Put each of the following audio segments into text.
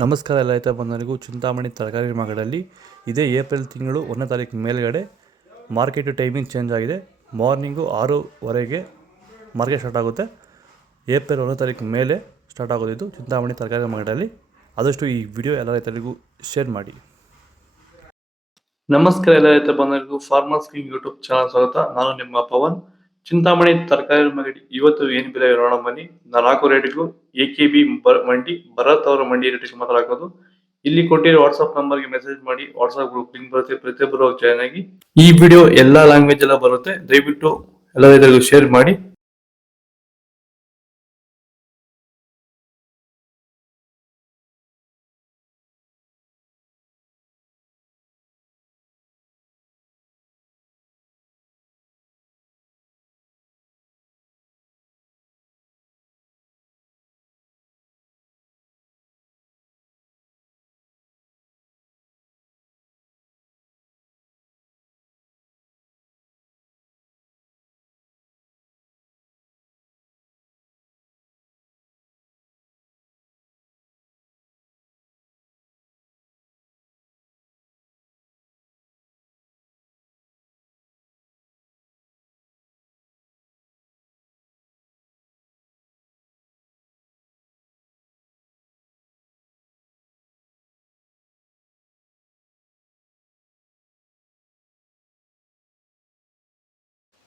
ನಮಸ್ಕಾರ ಎಲ್ಲ ರೈತ ಬಂಧುಗಳಿಗೂ. ಚಿಂತಾಮಣಿ ತರಕಾರಿ ಮಾರ್ಕೆಟಲ್ಲಿ ಇದೇ ಏಪ್ರಿಲ್ ತಿಂಗಳು 1ನೇ ತಾರೀಕು ಮೇಲ್ಗಡೆ ಮಾರ್ಕೆಟ್ ಟೈಮಿಂಗ್ ಚೇಂಜ್ ಆಗಿದೆ. ಮಾರ್ನಿಂಗು 6:00ವರೆಗೆ ಮಾರ್ಕೆಟ್ ಸ್ಟಾರ್ಟ್ ಆಗುತ್ತೆ. ಏಪ್ರಿಲ್ 1ನೇ ತಾರೀಕು ಮೇಲೆ ಸ್ಟಾರ್ಟ್ ಆಗೋದಿದ್ದು ಚಿಂತಾಮಣಿ ತರಕಾರಿ ಮಾರ್ಕೆಟಲ್ಲಿ. ಆದಷ್ಟು ಈ ವಿಡಿಯೋ ಎಲ್ಲ ರೈತರಿಗೂ ಶೇರ್ ಮಾಡಿ. ನಮಸ್ಕಾರ ಎಲ್ಲ ರೈತ ಬಂಧುಗಳಿಗೂ ಫಾರ್ಮರ್ಸ್ ಕಿಂಗ್ ಯೂಟ್ಯೂಬ್ ಚಾನಲ್ ಸ್ವಾಗತ. ನಾನು ನಿಮ್ಮ ಪವನ್. ಚಿಂತಾಮಣಿ ತರಕಾರಿ ಮಾರ್ಕೆಟ್ ಇವತ್ತು ಏನು ಬೆಲೆ ನೋಡೋಣ ಬನ್ನಿ. ನಾನು ಹಾಕೋ ರೇಟ್ಗೂ AKB ಮಂಡಿ ಭರತ್ ಅವರ ಮಂಡಿ ರೇಟಿಗೆ ಮಾತ್ರ ಹಾಕೋದು. ಇಲ್ಲಿ ಕೊಟ್ಟಿರೋ ವಾಟ್ಸ್ಆಪ್ ನಂಬರ್ಗೆ ಮೆಸೇಜ್ ಮಾಡಿ. ವಾಟ್ಸ್ಆಪ್ ಗ್ರೂಪ್ ಲಿಂಕ್ ಬರುತ್ತೆ, ಪ್ರತಿಯೊಬ್ಬರು ಜಾಯ್ನ್ ಆಗಿ. ಈ ವಿಡಿಯೋ ಎಲ್ಲಾ ಲ್ಯಾಂಗ್ವೇಜ್ ಎಲ್ಲ ಬರುತ್ತೆ, ದಯವಿಟ್ಟು ಎಲ್ಲ ರೈತರಿಗೂ ಶೇರ್ ಮಾಡಿ.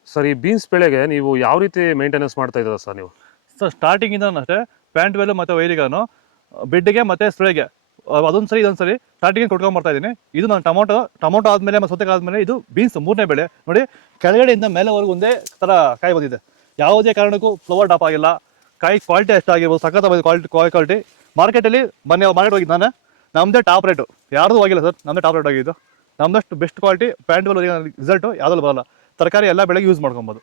ಸರ್, ಈ ಬೀನ್ಸ್ ಬೆಳೆಗೆ ನೀವು ಯಾವ ರೀತಿ ಮೇಂಟೆನೆನ್ಸ್ ಮಾಡ್ತಾ ಇದ್ದೀರಾ ಸರ್ ನೀವು? ಸರ್ ಸ್ಟಾರ್ಟಿಂಗಿಂದ ಅಷ್ಟೇ ಪ್ಯಾಂಟ್ ವೆಲ್ ಮತ್ತು ವೈರಿಗಾನು ಬೆಡ್ಗೆ ಮತ್ತು ಸ್ಪ್ರೇಗೆ ಅದೊಂದು ಸರಿ ಇದೊಂದು ಸರಿ ಸ್ಟಾರ್ಟಿಂಗ್ ಕೊಟ್ಕೊಂಡು ಬರ್ತಾ ಇದ್ದೀನಿ. ಇದು ನಾನು ಟೊಮೊಟೊ ಆದಮೇಲೆ ಮತ್ತು ಸೌತೆಕಾಯಿ ಆದಮೇಲೆ ಇದು ಬೀನ್ಸ್ 3ನೇ ಬೆಳೆ. ನೋಡಿ, ಕೆಳಗಡೆಯಿಂದ ಮೇಲೆವರೆಗೂ ಒಂದೇ ಥರ ಕಾಯಿ ಬಂದಿದೆ. ಯಾವುದೇ ಕಾರಣಕ್ಕೂ ಫ್ಲವರ್ ಟಾಪ್ ಆಗಿಲ್ಲ. ಕಾಯಿ ಕ್ವಾಲಿಟಿ ಎಷ್ಟಾಗಿರ್ಬೋದು, ಸಖತ್ ಕ್ವಾಲಿಟಿ. ಮಾರ್ಕೆಟಲ್ಲಿ ಮಾರ್ಕೆಟ್ ಹೋಗಿದ್ದು ನಾನು, ನಮ್ಮದೇ ಟಾಪ್ ರೇಟು, ಯಾರ್ದು ಹೋಗಿಲ್ಲ ಸರ್, ನಮ್ಮದೇ ಟಾಪ್ ರೇಟ್ ಆಗಿದ್ದು. ನಮ್ಮದಷ್ಟು ಬೆಸ್ಟ್ ಕ್ವಾಲಿಟಿ ಪ್ಯಾಂಟ್ ವೆಲ್ ರಿಸಲ್ಟು ಯಾವುದಲ್ಲೂ ಬರಲ್ಲ. ತರಕಾರಿ ಎಲ್ಲ ಬೆಳೆಗೆ ಯೂಸ್ ಮಾಡ್ಕೊಬೋದು.